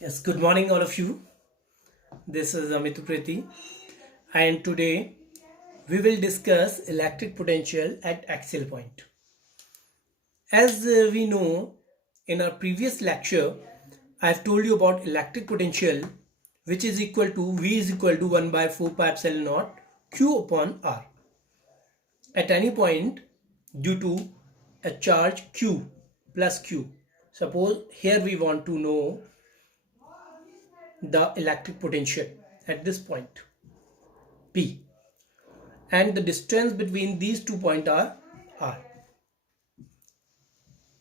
Yes, good morning, all of you. This is Amit Preti, and today we will discuss electric potential at axial point. As we know, in our previous lecture, I have told you about electric potential, which is equal to V is equal to 1 by 4 pi epsilon naught Q upon R. At any point, due to a charge Q plus Q. Suppose here we want to know the electric potential at this point P, and the distance between these 2 points are R.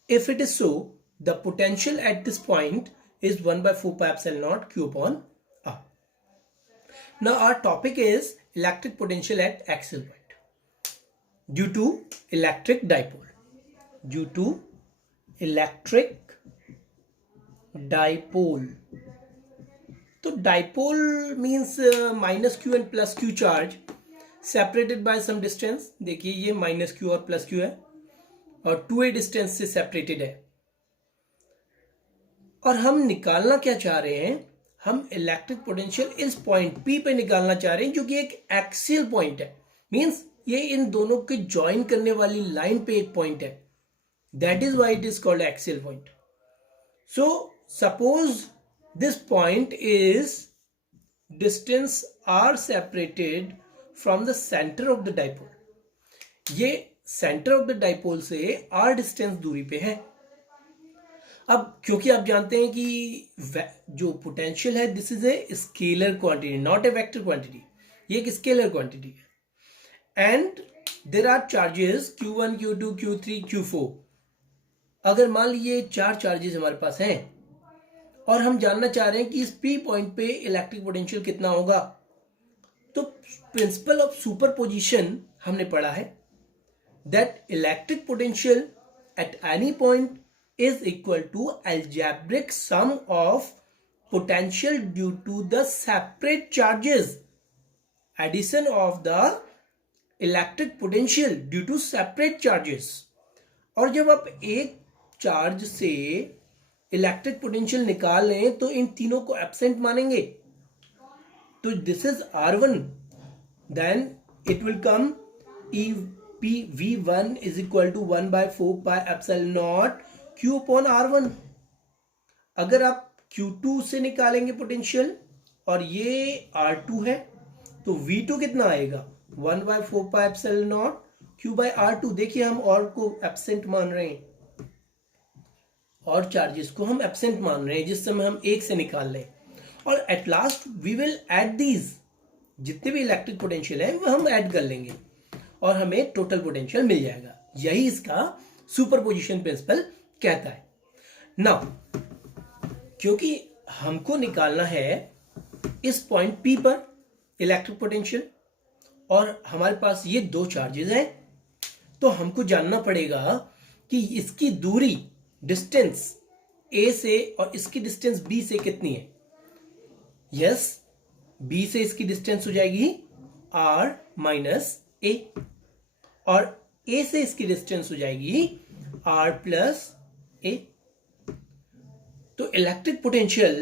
If it is so, the potential at this point is 1 by 4 pi epsilon naught Q upon R. Now our topic is electric potential at axial point due to electric dipole. Due to electric dipole. So dipole means minus Q and plus Q charge separated by some distance. देखिए ये minus Q और plus Q है और 2a distance से separated है, और हम निकालना क्या चाह रहे हैं? हम इलेक्ट्रिक पोटेंशियल इस पॉइंट P पे निकालना चाह रहे हैं, जो कि एक एक्सियल पॉइंट है। मींस ये इन दोनों के ज्वाइन करने वाली लाइन पे एक पॉइंट है। That is why it is called axial point. So suppose this point is distance r separated from the centre of the dipole. ये सेंटर ऑफ द डाइपोल से r डिस्टेंस दूरी पे है। अब क्योंकि आप जानते हैं कि जो पोटेंशियल है, this is a scalar quantity, not a vector quantity. ये एक स्केलर क्वांटिटी है, and there are charges Q1, Q2, Q3, Q4। अगर मान लीजिए 4 चार्जेस हमारे पास हैं और हम जानना चाह रहे हैं कि इस P पॉइंट पे इलेक्ट्रिक पोटेंशियल कितना होगा, तो प्रिंसिपल ऑफ सुपरपोजिशन हमने पढ़ा है, that electric potential at any point is equal to algebraic sum of potential due to the separate charges, addition of the electric potential due to separate charges। और जब आप एक चार्ज से electric potential निकाल लें तो इन तीनों को एब्सेंट मानेंगे। तो this is R1, then it will come V1 is equal to 1 by 4 pi epsilon naught Q upon R1। अगर आप Q2 से निकालेंगे पोटेंशियल और ये R2 है, तो V2 कितना आएगा? 1 by 4 pi epsilon naught Q by R2। देखिए हम और को एब्सेंट मान रहे हैं, और चार्जेस को हम एब्सेंट मान रहे हैं जिस समय हम एक से निकाल लें, और at last we will add these, जितने भी इलेक्ट्रिक पोटेंशियल है वो हम ऐड कर लेंगे और हमें टोटल पोटेंशियल मिल जाएगा। यही इसका सुपरपोजिशन प्रिंसिपल कहता है। नाउ क्योंकि हमको निकालना है इस पॉइंट P पर इलेक्ट्रिक पोटेंशियल और हमारे पास ये दो चार्जेस हैं, तो हमको जानना पड़ेगा कि इसकी दूरी, डिस्टेंस A से और इसकी डिस्टेंस B से कितनी है। यस, B से इसकी डिस्टेंस हो जाएगी R माइनस A, और A से इसकी डिस्टेंस हो जाएगी R प्लस A। तो इलेक्ट्रिक पोटेंशियल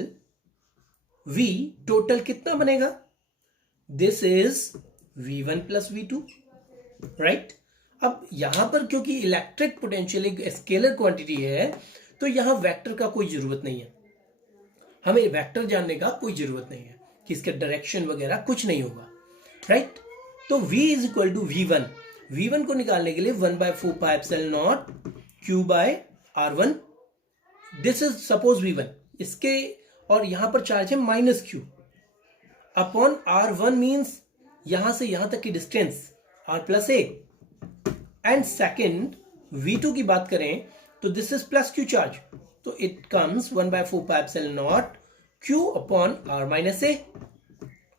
V टोटल कितना बनेगा? This is V1 plus V2, right. अब यहां पर क्योंकि इलेक्ट्रिक पोटेंशियल एक स्केलर क्वांटिटी है, तो यहां वेक्टर का कोई जरूरत नहीं है। हमें वेक्टर जानने का कोई जरूरत नहीं है कि इसका डायरेक्शन वगैरह कुछ नहीं होगा, राइट। तो V is equal to V1। V1 को निकालने के लिए 1 by 4 pi epsilon naught Q by R1। This is suppose V1, इसके और यहां पर चार्ज है minus Q upon R1, means यहां से यहां तक की distance R plus A। And second V2 की बात करें तो this is plus Q charge, तो it comes 1 by 4 pi epsilon naught Q upon R minus A,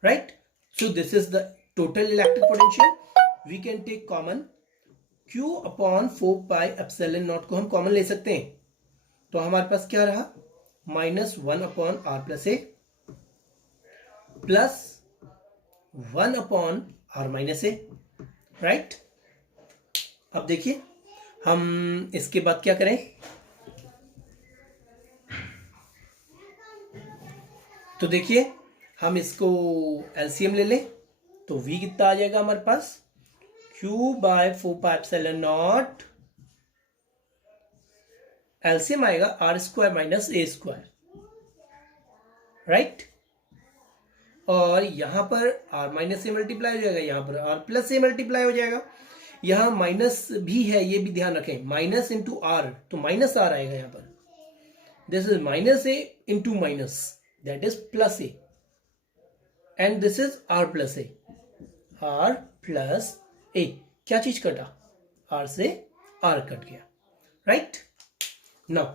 right? So this is the total electric potential। We can take common Q upon 4 pi epsilon naught को हम common ले सकते हैं, तो हमारे पास क्या रहा? Minus 1 upon R plus A plus 1 upon R minus A, right. अब देखिए हम इसके बाद क्या करें? तो देखिए हम इसको एलसीएम ले लें तो v कितना आ जाएगा हमारे पास, q by 4 pi epsilon naught, LCM आएगा R square minus A square, right. और यहां पर r माइनस से मल्टीप्लाई हो जाएगा, यहां पर r प्लस से मल्टीप्लाई हो जाएगा, यहां माइनस भी है ये भी ध्यान रखें, माइनस इंटू आर तो माइनस आर आएगा यहां पर, this is minus A into minus that is plus A, and this is r plus A, r plus A, क्या चीज कटा, r से r कट गया, right. Now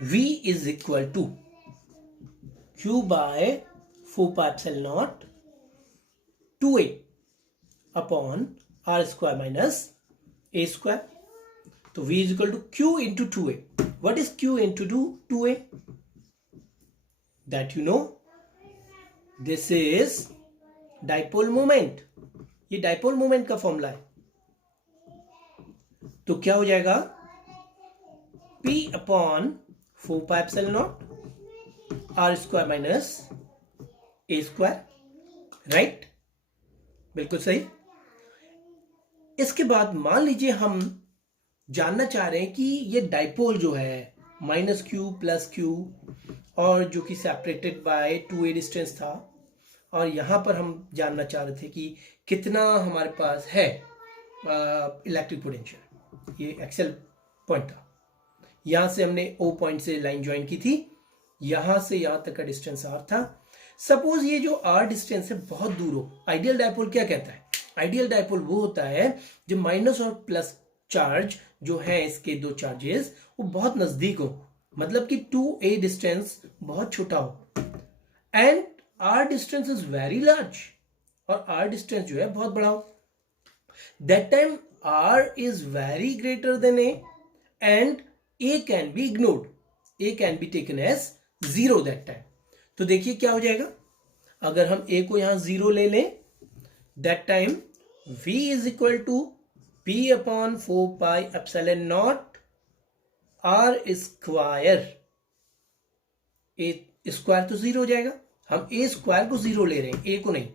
v is equal to q by 4 pi epsilon naught 2a upon r square minus a square. तो v is equal to q into 2a. What is q into 2a? That you know. This is dipole moment. ये dipole moment का formula है, तो क्या हो जाएगा, p upon 4 pi epsilon naught R square minus A square, right, बिल्कुल सही। इसके बाद मान लीजिए हम जानना चाह रहे हैं कि ये डाइपोल जो है माइनस क्यू प्लस क्यू और जो कि सेपरेटेड बाय 2a डिस्टेंस था, और यहां पर हम जानना चाह रहे थे कि कितना हमारे पास है इलेक्ट्रिक पोटेंशियल, ये एक्सेल पॉइंट था, यहां से हमने O पॉइंट से लाइन ज्वाइन की थी, यहां से यहां तक का डिस्टेंस R था। सपोज ये जो R डिस्टेंस है बहुत दूर हो, आइडियल डाइपोल क्या कहता है, आइडियल डाइपोल वो होता है जब माइनस और प्लस चार्ज जो है इसके दो चार्जेस वो बहुत नजदीक हो, मतलब कि 2a डिस्टेंस बहुत छोटा हो and R distance is very large, और R डिस्टेंस जो है बहुत बड़ा हो, that time R is very greater than A and A can be ignored, A can be taken as 0 that time। तो देखिए क्या हो जाएगा, अगर हम A को यहां 0 ले लें, that time V is equal to P upon 4 pi epsilon naught R square, A square तो 0 हो जाएगा, हम A स्क्वायर को 0 ले रहे हैं, A को नहीं,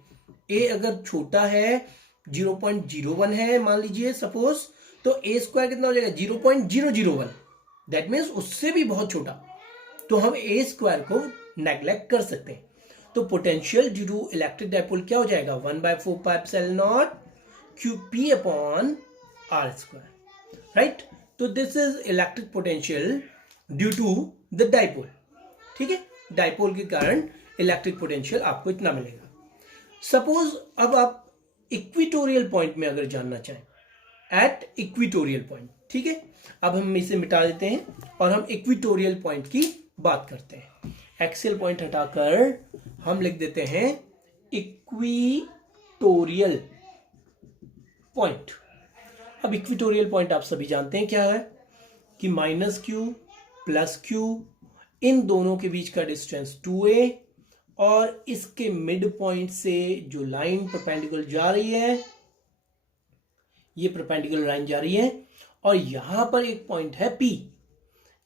A अगर छोटा है 0.01 है मान लीजिए सपोज, तो A स्क्वायर कितना हो जाएगा 0.001, दैट मीन्स उससे भी बहुत छोटा, तो हम ए स्क्वायर को नेग्लेक्ट कर सकते हैं। तो potential due to electric dipole क्या हो जाएगा, 1/4 pi epsilon naught Q P upon R square, right. तो this is electric potential due to the dipole, ठीक है, डाइपोल के कारण इलेक्ट्रिक पोटेंशियल आपको इतना मिलेगा। सपोज अब आप इक्विटोरियल पॉइंट में अगर जानना चाहें, एट इक्विटोरियल पॉइंट, ठीक है, अब हम इसे मिटा देते हैं और हम इक्विटोरियल पॉइंट की बात करते हैं। एक्सेल पॉइंट हटाकर हम लिख देते हैं इक्विटोरियल पॉइंट। अब इक्विटोरियल पॉइंट आप सभी जानते हैं क्या है, कि माइनस क्यू प्लस क्यू, इन दोनों के बीच का डिस्टेंस 2a, और इसके मिड पॉइंट से जो लाइन परपेंडिकुलर जा रही है, ये परपेंडिकुलर लाइन जा रही है, और यहां पर एक पॉइंट है P।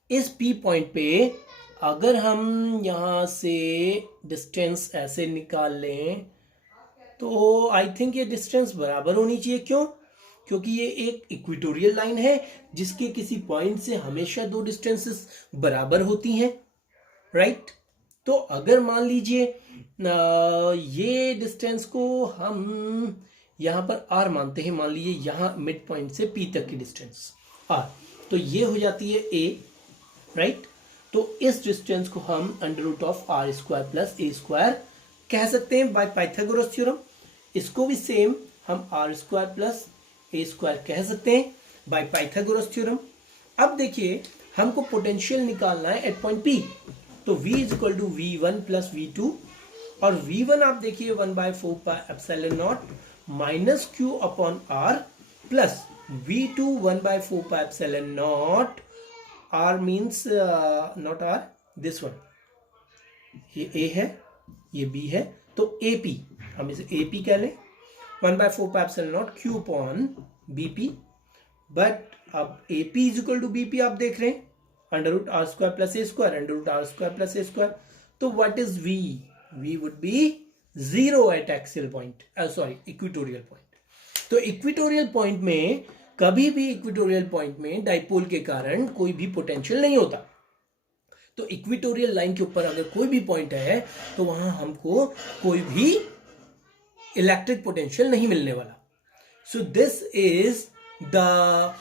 इस P पॉइंट पे अगर हम यहां से डिस्टेंस ऐसे निकाल लें तो आई थिंक ये डिस्टेंस बराबर होनी चाहिए, क्यों, क्योंकि ये एक इक्विटोरियल लाइन है जिसके किसी पॉइंट से हमेशा दो डिस्टेंसेस बराबर होती हैं, राइट। तो अगर मान लीजिए ये डिस्टेंस को हम यहां पर r मानते हैं, मान लीजिए यहां मिड पॉइंट से P तक की डिस्टेंस r, तो ये हो जाती है a, राइट। तो इस डिस्टेंस को हम under root of r square plus a square कह सकते हैं बाय पाइथागोरस थ्योरम। इसको भी सेम हम r square plus a square कह सकते हैं बाय पाइथागोरस थ्योरम। अब देखिए हमको पोटेंशियल निकालना है एट पॉइंट P, तो v is equal to v1 plus v2, और v1 आप देखिए 1/4 pi epsilon naught minus Q upon R plus v2 1/4 pi epsilon naught, r means naught r, this one, ये a है ये b है, तो AP हम इसे AP कह लें, 1/4 pi epsilon naught q upon bp but अब AP is equal to BP आप देख रहे हैं, under root R square plus A square, under root R square plus A square. तो what is V? V would be 0 at axial point, sorry equatorial point. तो equatorial point में कभी भी equatorial point में डाइपोल के कारण कोई भी पोटेंशियल नहीं होता. तो इक्वेटोरियल लाइन के ऊपर अगर कोई भी पॉइंट है तो वहां हमको कोई भी इलेक्ट्रिक पोटेंशियल नहीं मिलने वाला. So this is the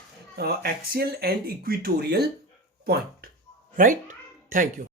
axial and equatorial point, right? Thank you.